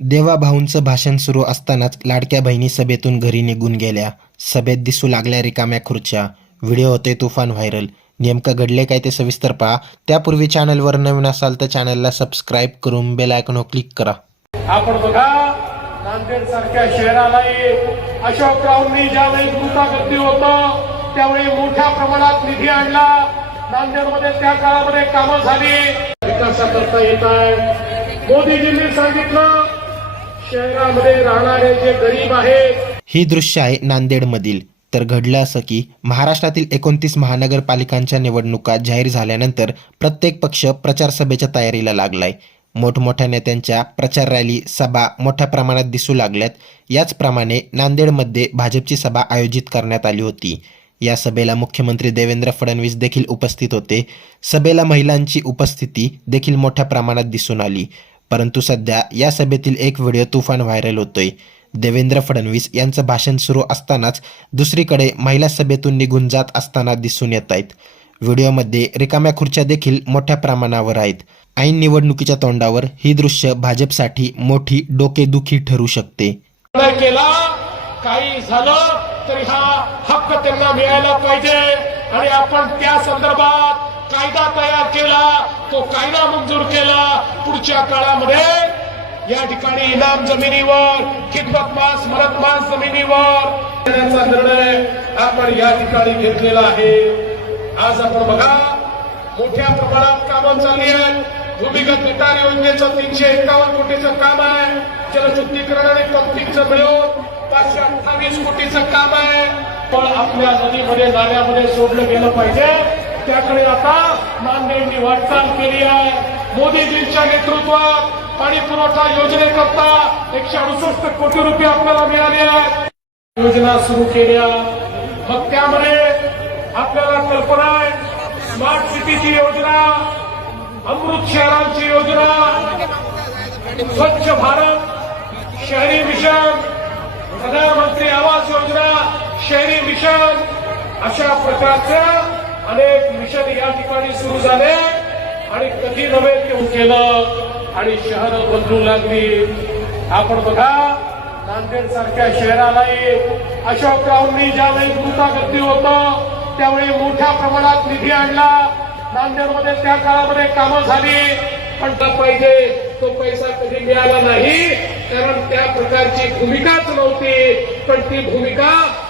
देवाभाऊंचं भाषण सुरू असतानाच लाडक्या बहिणी सभेतून घरी निघून गेल्या. सभेत दिसू लागल्या रिकाम्या खुर्च्या. व्हिडिओ होते तुफान व्हायरल. नेमकं घडले काय ते सविस्तर पहा. त्यापूर्वी चॅनलवर नवीन असाल तर चॅनलला सबस्क्राईब करून बेल आयकॉनवर क्लिक करा. आपण बघा नांदेड सारख्या शहरालाही अशोकरावांनी ज्यावेळी गुंतागर्दी होतं त्यावेळी मोठ्या प्रमाणात निधी आणला. नांदेडमध्ये त्या काळामध्ये कामं झाली. विकासाकरता येत आहे मोदीजींनी सांगितलं शहरामध्ये राहणारे जे गरीब आहेत ही दृश्य आहे नांदेडमधील. तर घडलं असं की महाराष्ट्रातील एकोणतीस महानगरपालिकांच्या निवडणुका जाहीर झाल्यानंतर प्रत्येक पक्ष प्रचार सभेच्या तयारीला लागलाय. मोठमोठ्या नेत्यांच्या प्रचार रॅली सभा मोठ्या प्रमाणात दिसू लागल्यात. याचप्रमाणे नांदेडमध्ये भाजपची सभा आयोजित करण्यात आली होती. या सभेला मुख्यमंत्री देवेंद्र फडणवीस देखील उपस्थित होते. सभेला महिलांची उपस्थिती देखील मोठ्या प्रमाणात दिसून आली. परंतु सध्या या सभेतील एक व्हिडिओ तुफान व्हायरल होतोय. देवेंद्र फडणवीस यांचं भाषण सुरू असतानाच दुसरीकडे महिला सभेतून निघून जात असताना दिसून येत आहेत. व्हिडिओमध्ये रिकाम्या खुर्च्या देखील मोठ्या प्रमाणावर आहेत. ऐन निवडणुकीच्या तोंडावर ही दृश्य भाजपसाठी मोठी डोकेदुखी ठरू शकते. केला काही झालं तरी हा हक्क त्यांना मिळायला पाहिजे. आणि आपण त्या संदर्भात कायदा तयार केला तो कायदा मंजूर केला. पुढच्या काळामध्ये या ठिकाणी इनाम जमिनीवर खिदमत मास मरतमास जमिनीवर देण्याचा निर्णय आपण या ठिकाणी घेतलेला आहे. आज आपण बघा मोठ्या प्रमाणात कामं चालली आहेत. भूमिगत गटार योजनेचं तीनशे एकावन्न कोटीचं काम आहे. जलशुद्धीकरण आणि पंपिंगचं मिळून पाचशे अठ्ठावीस कोटीचं काम आहे. पण आपल्या नदीमध्ये नाल्यामध्ये सोडलं गेलं पाहिजे. त्याकडे आता नांदेडनी वाटचाल केली आहे. मोदीजींच्या नेतृत्वात पाणी पुरवठा योजनेकरता एकशे अडुसष्ट कोटी रुपये आपल्याला मिळाले आहेत. योजना सुरू केल्या. मग त्यामध्ये आपल्याला कल्पना आहे स्मार्ट सिटीची योजना अमृत शहरांची योजना स्वच्छ भारत शहरी मिशन प्रधानमंत्री आवास योजना शहरी मिशन अशा प्रकारच्या अनेक मिशन या ठिकाणी सुरू झाले आणि कधी नव्हे ते केलं आणि शहर बदलू लागली. आपण बघा नांदेड सारख्या शहरालाही अशोकरावांनी ज्यावेळी गुंतागर्दी होतं त्यावेळी मोठ्या प्रमाणात निधी आणला. नांदेडमध्ये त्या काळामध्ये कामं झाली. पण तो पाहिजे तो पैसा कधी मिळाला नाही. कारण त्या प्रकारची भूमिकाच नव्हती. पण ती भूमिका